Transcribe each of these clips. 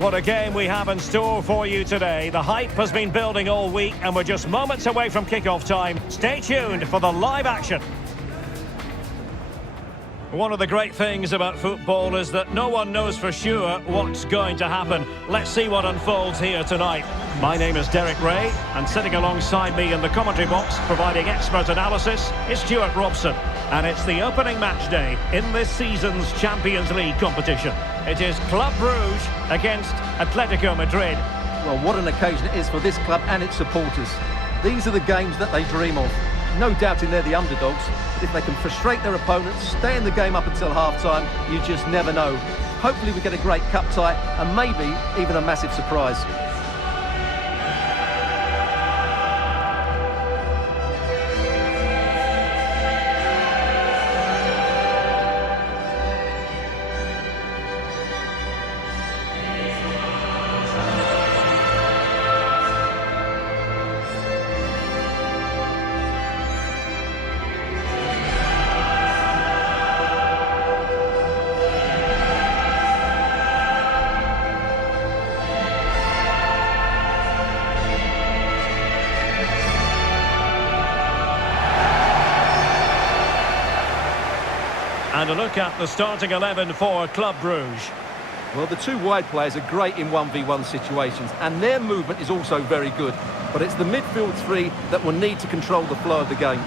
What a game we have in store for you today. The hype has been building all week and we're just moments away from kick-off time. Stay tuned for the live action. One of the great things about football is that no one knows for sure what's going to happen. Let's see what unfolds here tonight. My name is Derek Ray, and sitting alongside me in the commentary box, providing expert analysis, is Stuart Robson. And it's the opening match day in this season's Champions League competition. It is Club Brugge against Atletico Madrid. Well, what an occasion it is for this club and its supporters. These are the games that they dream of. No doubting they're the underdogs, but if they can frustrate their opponents, stay in the game up until half-time, you just never know. Hopefully we get a great cup tie and maybe even a massive surprise. And a look at the starting 11 for Club Brugge. Well, the two wide players are great in 1v1 situations, and their movement is also very good. But it's the midfield three that will need to control the flow of the game.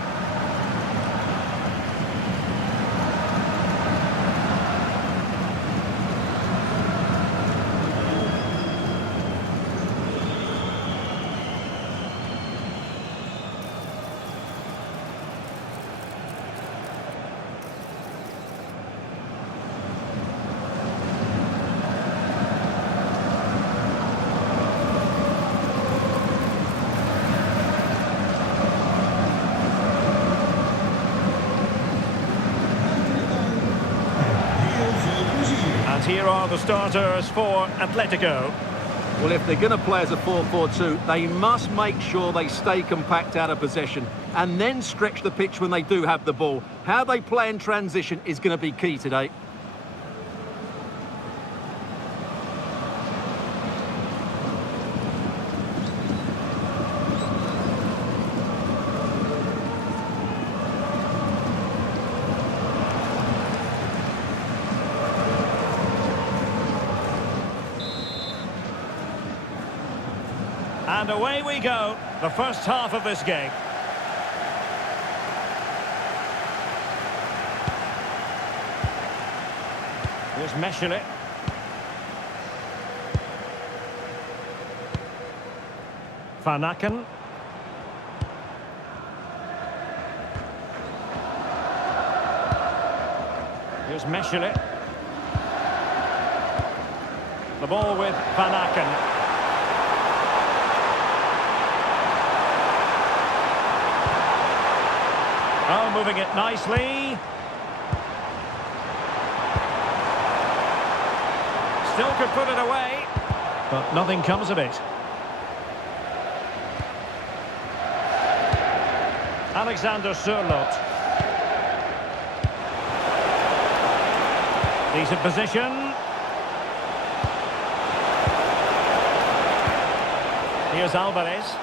And here are the starters for Atletico. Well, if they're going to play as a 4-4-2, they must make sure they stay compact out of possession and then stretch the pitch when they do have the ball. How they play in transition is going to be key today. And away we go, the first half of this game. Here's Meshelet. Van Aken. Here's Meshelet. The ball with Van Aken. Oh, moving it nicely. Still could put it away, but nothing comes of it. Alexander Sørloth. Decent position. Here's Alvarez.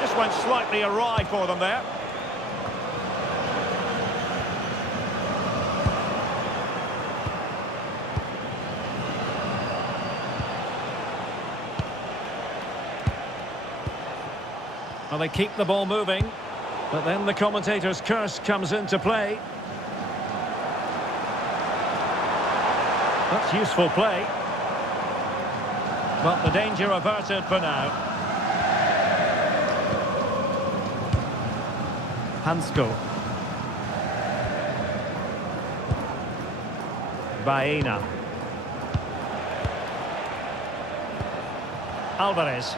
Just went slightly awry for them there. Well, they keep the ball moving, but then the commentator's curse comes into play. That's useful play. But the danger averted for now. Hansko. Baena. Alvarez.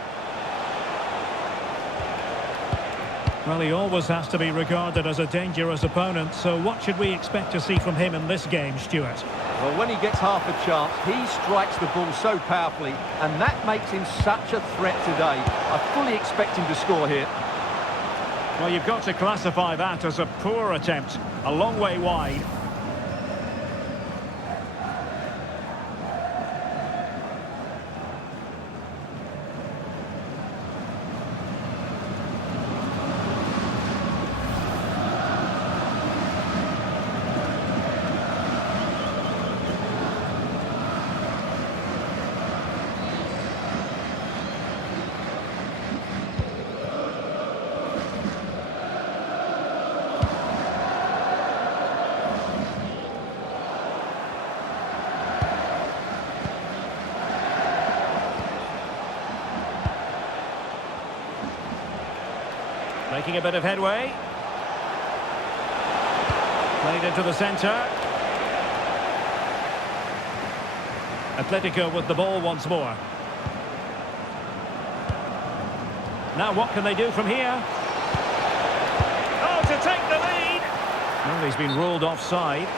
Well, he always has to be regarded as a dangerous opponent, so what should we expect to see from him in this game, Stuart? Well, when he gets half a chance, he strikes the ball so powerfully, and that makes him such a threat today. I fully expect him to score here. Well, you've got to classify that as a poor attempt, a long way wide. Making a bit of headway. Played into the centre. Atletico with the ball once more. Now what can they do from here? Oh, to take the lead! Well, he's been ruled offside.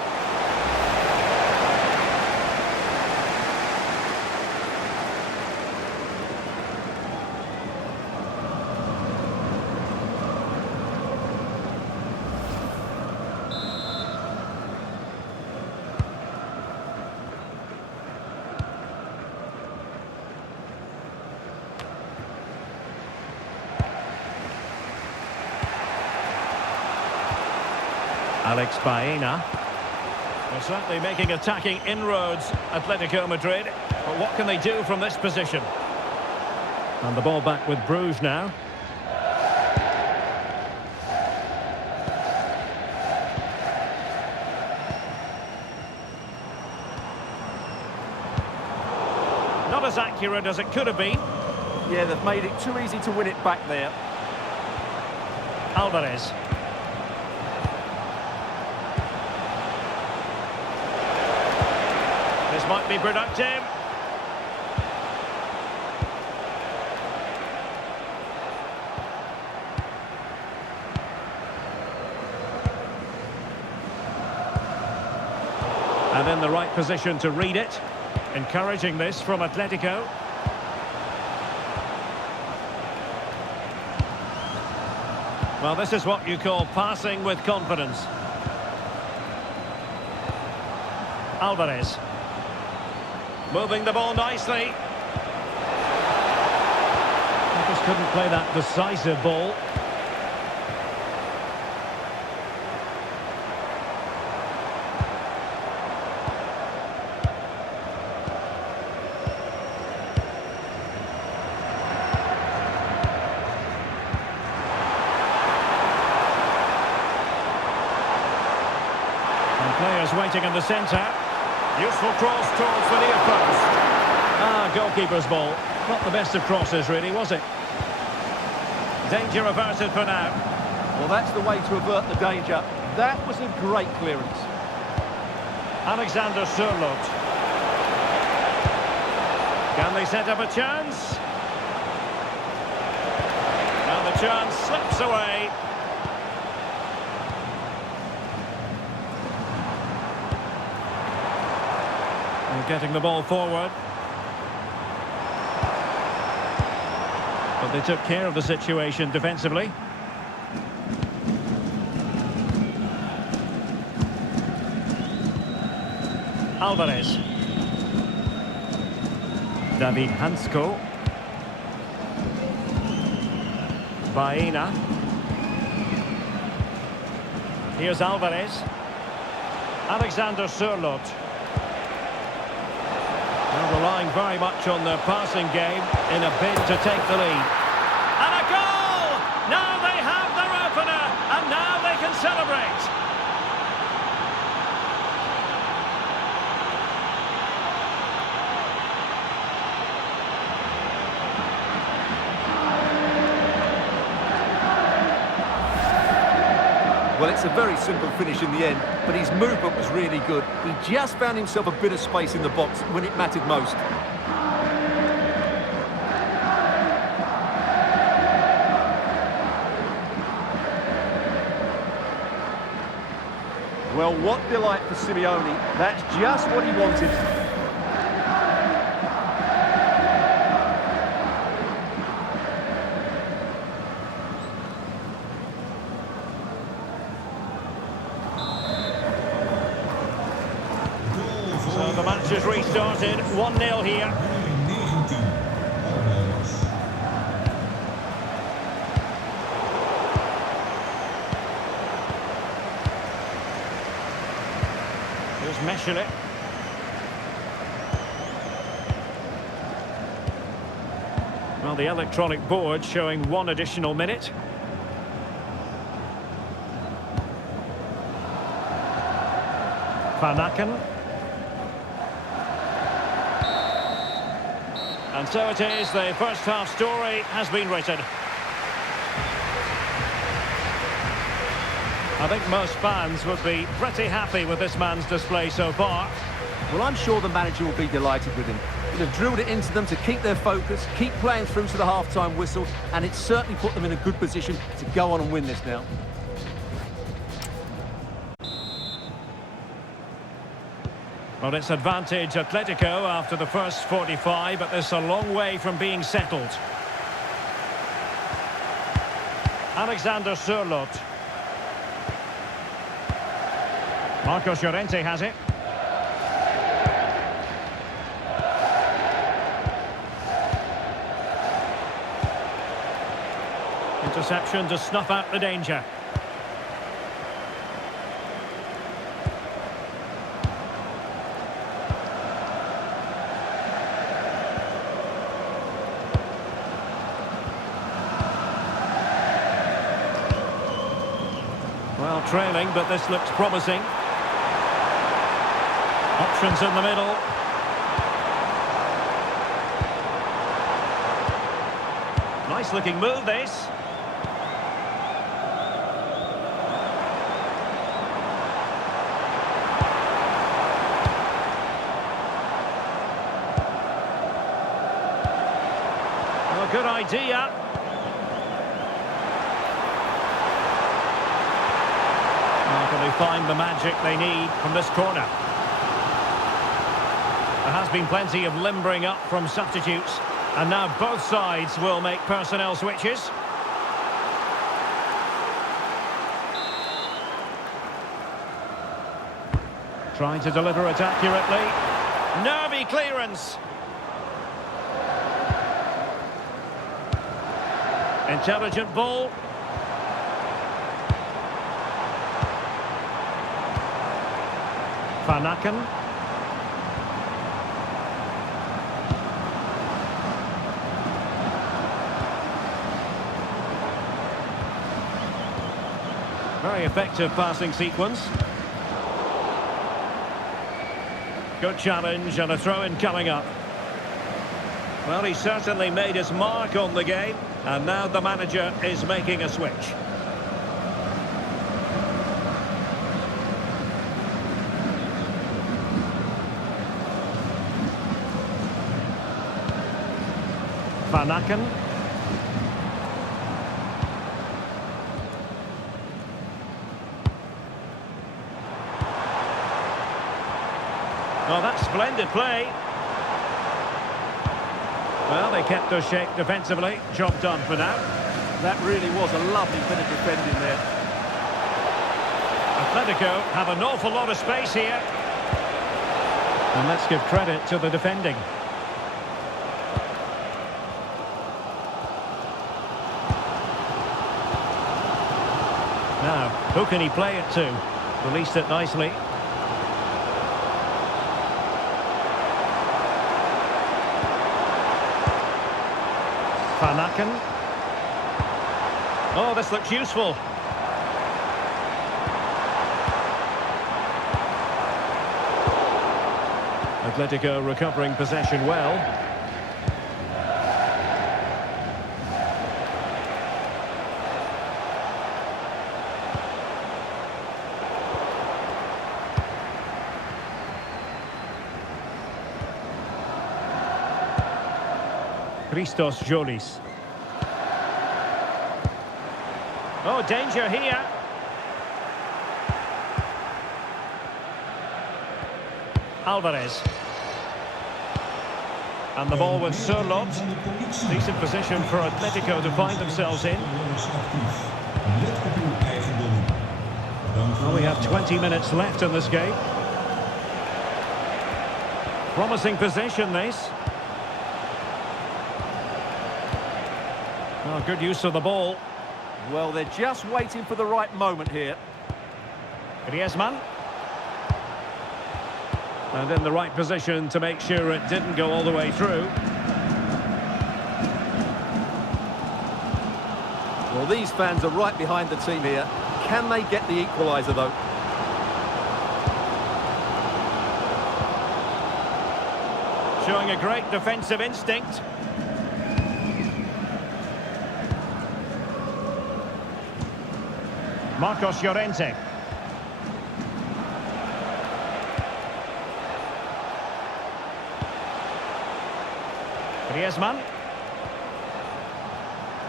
Alex Baena. They're certainly making attacking inroads, Atletico Madrid. But what can they do from this position? And the ball back with Bruges now. Not as accurate as it could have been. Yeah, they've made it too easy to win it back there. Alvarez. This might be productive. And in the right position to read it. Encouraging this from Atletico. Well, this is what you call passing with confidence. Alvarez. Moving the ball nicely. He just couldn't play that decisive ball. And players waiting in the centre. Useful cross towards the near post. Goalkeeper's ball. Not the best of crosses, really, was it? Danger averted for now. Well, that's the way to avert the danger. That was a great clearance. Alexander Sørloth. Can they set up a chance? And the chance slips away. Getting the ball forward. But they took care of the situation defensively. Alvarez. David Hansko. Baena. Here's Alvarez. Alexander Sørloth. They're relying very much on their passing game in a bid to take the lead. And a goal! Now they have their opener, and now they can celebrate. Well, it's a very simple finish in the end, but his movement was really good. He just found himself a bit of space in the box when it mattered most. Well, what delight for Simeone. That's just what he wanted. So the match has restarted, 1-0 here. Here's Meshele. Well, the electronic board showing 1 additional minute. Van Aken. And so it is, the first half story has been written. I think most fans would be pretty happy with this man's display so far. Well, I'm sure the manager will be delighted with him. He'll have drilled it into them to keep their focus, keep playing through to the half-time whistle, and it's certainly put them in a good position to go on and win this now. Well, it's advantage Atletico after the first 45, but this a long way from being settled. Alexander Sørloth. Marcos Llorente has it. Interception to snuff out the danger. Well, trailing, but this looks promising. Options in the middle. Nice looking move, this. Well, good idea. Now can they find the magic they need from this corner? There has been plenty of limbering up from substitutes, and now both sides will make personnel switches. Trying to deliver it accurately. Nervy clearance. Intelligent ball. Van Aken. Very effective passing sequence. Good challenge and a throw-in coming up. Well, he certainly made his mark on the game, and now the manager is making a switch. Van Aken. Oh, that's splendid play. Well, they kept their shape defensively. Job done for now. That really was a lovely bit of defending there. Atletico have an awful lot of space here. And let's give credit to the defending. Now, who can he play it to? Released it nicely. Van Aken. Oh, this looks useful. Atletico recovering possession well. Christos Jolis. Oh, danger here. Alvarez. And the ball with Sørloth. Decent position for Atletico to find themselves in. Well, we have 20 minutes left in this game. Promising position, this. Oh, good use of the ball. Well, they're just waiting for the right moment here. Griezmann. And in the right position to make sure it didn't go all the way through. Well, these fans are right behind the team here. Can they get the equaliser, though? Showing a great defensive instinct. Marcos Llorente. Griezmann.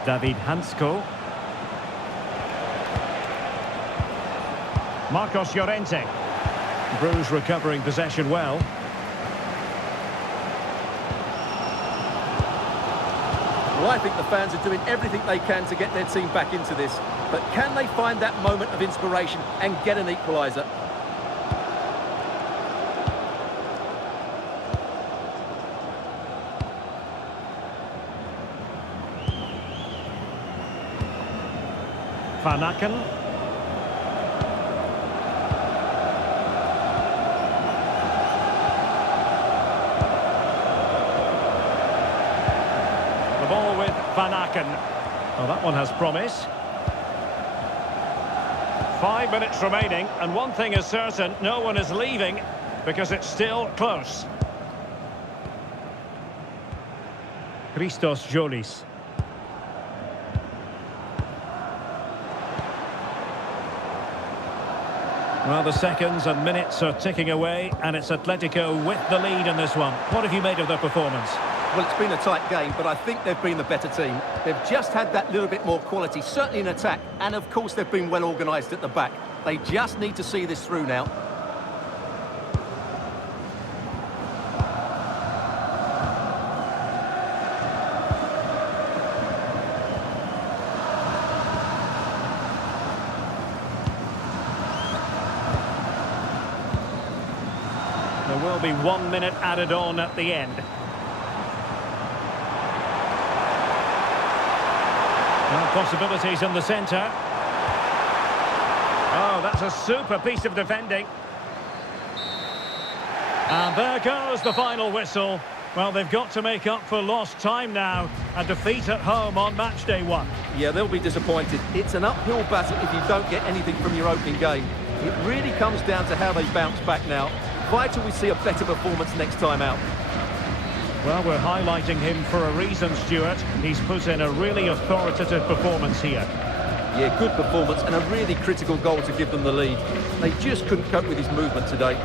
David Hansko. Marcos Llorente. Bruges recovering possession well. Well, I think the fans are doing everything they can to get their team back into this. But can they find that moment of inspiration and get an equaliser? Van Aken. The ball with Van Aken. Well, that one has promise. 5 minutes remaining, and one thing is certain, no one is leaving because it's still close. Christos Jolis. Well, the seconds and minutes are ticking away, and it's Atletico with the lead in this one. What have you made of their performance? Well, it's been a tight game, but I think they've been the better team. They've just had that little bit more quality, certainly in attack, and of course they've been well organised at the back. They just need to see this through now. There will be 1 minute added on at the end. Well, possibilities in the centre. Oh, that's a super piece of defending. And there goes the final whistle. Well, they've got to make up for lost time now. A defeat at home on match day 1. Yeah, they'll be disappointed. It's an uphill battle if you don't get anything from your opening game. It really comes down to how they bounce back now. Vital we see a better performance next time out. Well, we're highlighting him for a reason, Stuart. He's put in a really authoritative performance here. Yeah, good performance and a really critical goal to give them the lead. They just couldn't cope with his movement today.